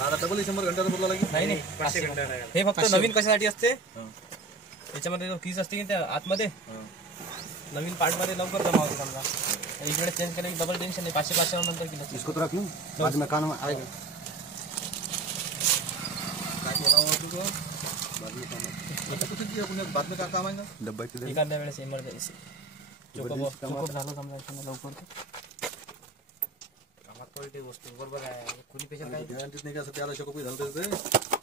आता डबल 100 घंट्याचा बदला लागेल. नाही नाही 500 घंटा हे फक्त नवीन कशासाठी असते त्याच्यामध्ये जो कीज असते की त्या आतमध्ये नवीन पार्ट मध्ये लवकर जमा होते समजा इकडे चेंज केलं की डबल टेन्शन नाही 500 नंतर किलो इसको तो रख लूं बाद में कान में आएगा काय बोलावं होतं तो आता कुठे की आपण बाद में काय काम आहे ना डब्बा इथे दे एखाद्या वेळेस इमर्जन्सी चोकोप झालं समजा लवकर कामात क्वालिटी वस्तू बरोबर आहे कोणी पेशंट काय गॅरंटीच नाही का सध्या आता चोकोपी झालं तर